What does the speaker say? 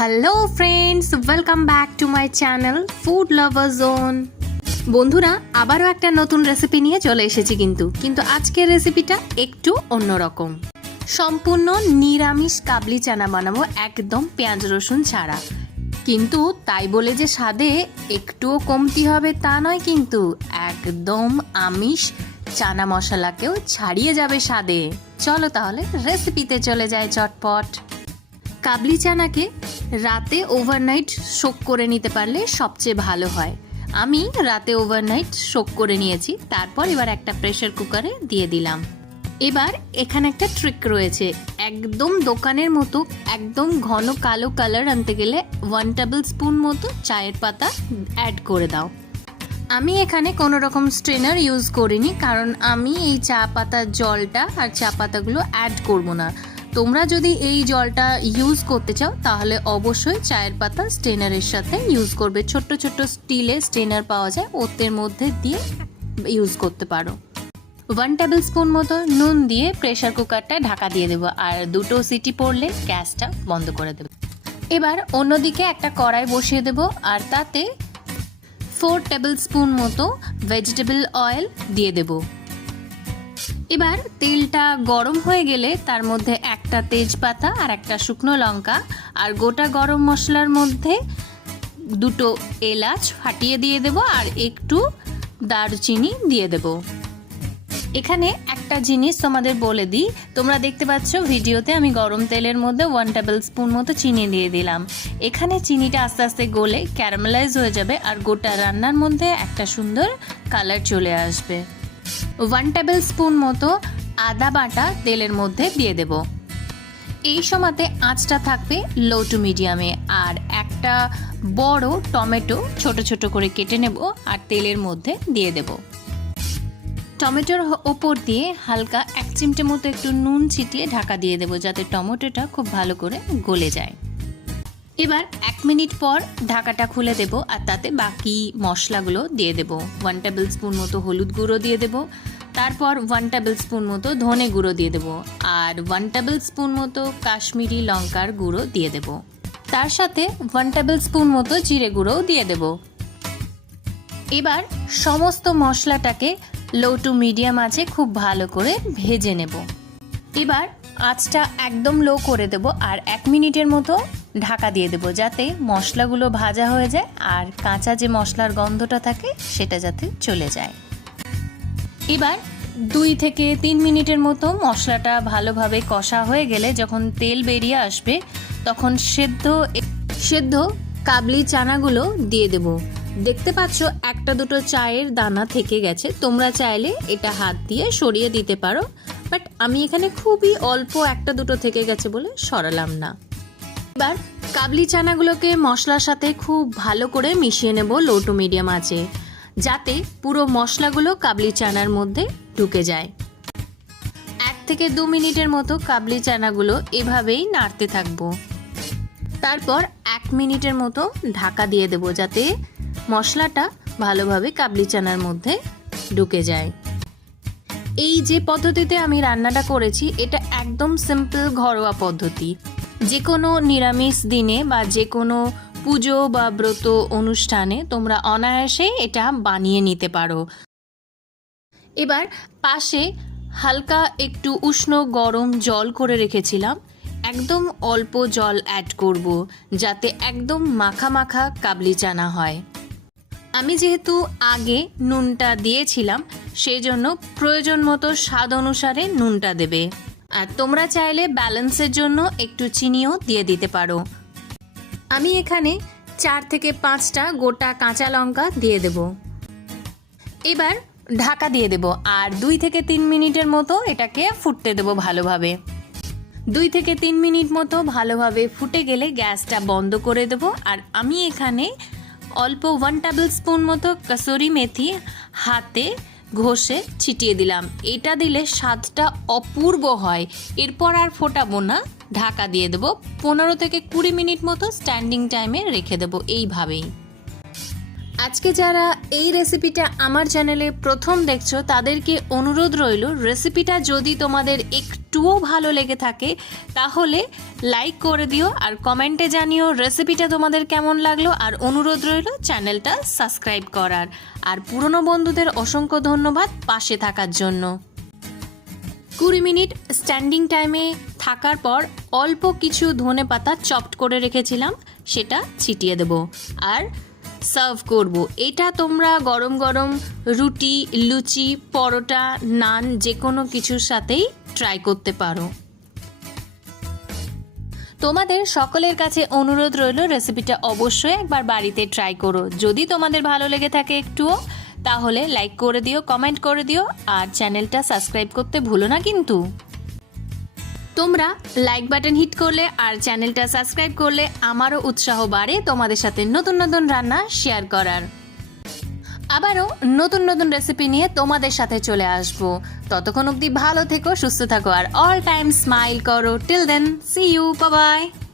Hello friends, welcome back to my channel food lover zone. বন্ধুরা, আবারও একটা নতুন রেসিপি নিয়ে চলে এসেছি কিন্তু আজকের রেসিপিটা একটু অন্যরকম। সম্পূর্ণ নিরামিষ কাবলি চানা বানাবো, একদম পেঁয়াজ রসুন ছাড়া। কিন্তু তাই বলে যে স্বাদে একটুও কমতি হবে তা নয়, কিন্তু একদম আমিষ চানা মশলাকেও ছাড়িয়ে যাবে স্বাদে। চলো তাহলে রেসিপিতে চলে যায় চটপট। কাবলি চানাকে রাতে ওভারনাইট সোক করে নিতে পারলে সবচেয়ে ভালো হয়। আমি রাতে ওভারনাইট সোক করে নিয়েছি, তারপর এবার একটা প্রেসার কুকারে দিয়ে দিলাম। এবার এখানে একটা ট্রিক রয়েছে, একদম দোকানের মতো একদম ঘন কালো কালার আনতে গেলে 1 টেবিল স্পুন মতো চায়ের পাতা অ্যাড করে দাও। আমি এখানে কোনো রকম স্ট্রেনার ইউজ করিনি, কারণ আমি এই চা পাতার জলটা আর চা পাতাগুলো অ্যাড করব না। তোমরা যদি এই জলটা ইউজ করতে চাও তাহলে অবশ্যই চায়ের পাতা স্ট্রেনারের সাথে ইউজ করবে। ছোট্ট ছোট্ট স্টিলে স্ট্রেনার পাওয়া যায়, ওতের মধ্যে দিয়ে ইউজ করতে পারো। 1 টেবিল স্পুন মতো নুন দিয়ে প্রেসার কুকারটা ঢাকা দিয়ে দেবো, আর 2টো সিটি পড়লে গ্যাসটা বন্ধ করে দেবো। এবার অন্যদিকে একটা কড়াই বসিয়ে দেবো, আর তাতে 4 টেবিল স্পুন মতো ভেজিটেবল অয়েল দিয়ে দেবো। এবার তেলটা গরম হয়ে গেলে তার মধ্যে একটা তেজপাতা আর একটা শুকনো লঙ্কা আর গোটা গরম মশলার মধ্যে 2টো এলাচ ফাটিয়ে দিয়ে দেব, আর একটু দারচিনি দিয়ে দেব। এখানে একটা জিনিস তোমাদের বলে দিই, তোমরা দেখতে পাচ্ছ ভিডিওতে আমি গরম তেলের মধ্যে 1 টেবিল স্পুন মতো চিনি দিয়ে দিলাম। এখানে চিনিটা আস্তে আস্তে গলে ক্যারামেলাইজ হয়ে যাবে, আর গোটা রান্নার মধ্যে একটা সুন্দর কালার চলে আসবে। 1 টেবিল স্পুন মতো আদা বাটা তেলের মধ্যে দিয়ে দেব। এই সময়তে আঁচটা থাকবে লো টু মিডিয়ামে, আর একটা বড় টমেটো ছোট ছোট করে কেটে নেব আর তেলের মধ্যে দিয়ে দেব। টমেটোর ওপর দিয়ে হালকা 1 চিমটে মতো একটু নুন ছিটিয়ে ঢাকা দিয়ে দেব, যাতে টমেটোটা খুব ভালো করে গলে যায়। এবার 1 মিনিট পর ঢাকাটা খুলে দেব, আর তাতে বাকি মশলাগুলো দিয়ে দেব। 1 টেবিল স্পুন মতো হলুদ গুঁড়ো দিয়ে দেব, তারপর 1 টেবিল স্পুন মতো ধনে গুঁড়ো দিয়ে দেব, আর 1 টেবিল স্পুন মতো কাশ্মীরি লঙ্কার গুঁড়ো দিয়ে দেব। তার সাথে 1 টেবিল স্পুন মতো জিরে গুঁড়োও দিয়ে দেব। এবার সমস্ত মশলাটাকে লো টু মিডিয়াম আঁচে খুব ভালো করে ভেজে নেব। এবার আঁচটা একদম লো করে দেব, আর 1 মিনিটের মতো ঢাকা দিয়ে দেব, যাতে মশলাগুলো ভাজা হয়ে যায় আর কাঁচা যে মশলার গন্ধটা থাকে সেটা যাতে চলে যায়। এবার 2 থেকে 3 মিনিটের মতো মশলাটা ভালোভাবে কষা হয়ে গেলে যখন তেল বেরিয়ে আসবে, তখন সেদ্ধ কাবলি চানাগুলো দিয়ে দেব। দেখতে পাচ্ছ একটা দুটো চায়ের দানা থেকে গেছে, তোমরা চাইলে এটা হাত দিয়ে সরিয়ে দিতে পারো, বাট আমি এখানে খুবই অল্প একটা দুটো থেকে গেছে বলে সরালাম না। এবার কাবলি চানাগুলোকে মশলার সাথে খুব ভালো করে মিশিয়ে নেব লো টু মিডিয়াম আঁচে, যাতে পুরো মশলাগুলো কাবলি চানার মধ্যে ঢুকে যায়। 1 থেকে 2 মিনিটের মতো কাবলি চানাগুলো এভাবেই নাড়তে থাকবো। তারপর 1 মিনিটের মতো ঢাকা দিয়ে দেব, যাতে মশলাটা ভালোভাবে কাবলি চানার মধ্যে ঢুকে যায়। এই যে পদ্ধতিতে আমি রান্নাটা করেছি, এটা একদম সিম্পল ঘরোয়া পদ্ধতি। যে কোনো নিরামিষ দিনে বা যে কোনো পুজো বা ব্রত অনুষ্ঠানে তোমরা অনায়াসে এটা বানিয়ে নিতে পারো। এবার পাশে হালকা একটু উষ্ণ গরম জল করে রেখেছিলাম, একদম অল্প জল অ্যাড করব, যাতে একদম মাখা মাখা কাবলি চানা হয়। আমি যেহেতু আগে নুনটা দিয়েছিলাম, সেই জন্য প্রয়োজন মতো স্বাদ অনুসারে নুনটা দেবে, আর তোমরা চাইলে ব্যালেন্সের জন্য একটু চিনিও দিয়ে দিতে পারো। আমি এখানে 4 থেকে 5টা গোটা কাঁচা লঙ্কা দিয়ে দেব। এবার ঢাকা দিয়ে দেব, আর 2 থেকে 3 মিনিটের মতো এটাকে ফুটতে দেব ভালোভাবে। 2 থেকে 3 মিনিট মতো ভালোভাবে ফুটে গেলে গ্যাসটা বন্ধ করে দেব, আর আমি এখানে অল্প 1 টেবিল স্পুন মতো কসুরি মেথি হাতে ঘষে ছিটিয়ে দিলাম। এটা দিলে স্বাদটা অপূর্ব হয়। এরপর আর ফোটাবো না, ঢাকা দিয়ে দেবো। 15 থেকে 20 মিনিট মতো স্ট্যান্ডিং টাইমে রেখে দেবো এইভাবেই। আজকে যারা এই রেসিপিটা আমার চ্যানেলে প্রথম দেখছো তাদেরকে অনুরোধ রইল, রেসিপিটা যদি তোমাদের একটুও ভালো লেগে থাকে তাহলে লাইক করে দিও আর কমেন্টে জানিও রেসিপিটা তোমাদের কেমন লাগলো। আর অনুরোধ রইল চ্যানেলটা সাবস্ক্রাইব করার। আর পুরনো বন্ধুদের অসংখ্য ধন্যবাদ পাশে থাকার জন্য। 20 মিনিট স্ট্যান্ডিং টাইমে থাকার পর অল্প কিছু ধনেপাতা চপড করে রেখেছিলাম, সেটা ছিটিয়ে দেব আর সার্ভ করব। এটা তোমরা গরম গরম রুটি, লুচি, পরোটা, নান যে কোনো কিছুর সাথেই ট্রাই করতে পারো। তোমাদের সকলের কাছে অনুরোধ রইল রেসিপিটা অবশ্যই একবার বাড়িতে ট্রাই করো। যদি তোমাদের ভালো লেগে থাকে একটুও তাহলে লাইক করে দিও, কমেন্ট করে দিও আর চ্যানেলটা সাবস্ক্রাইব করতে ভুলো না কিন্তু। তোমরা লাইক বাটন হিট করলে আর চ্যানেলটা সাবস্ক্রাইব করলে আমারও উৎসাহ বাড়ে তোমাদের সাথে নতুন নতুন রান্না শেয়ার করার। আবারও নতুন নতুন রেসিপি নিয়ে তোমাদের সাথে চলে আসবো। ততক্ষণ অবধি ভালো থেকো, সুস্থ থাকো আর অল টাইম স্মাইল করো। Till then, see you, bye by.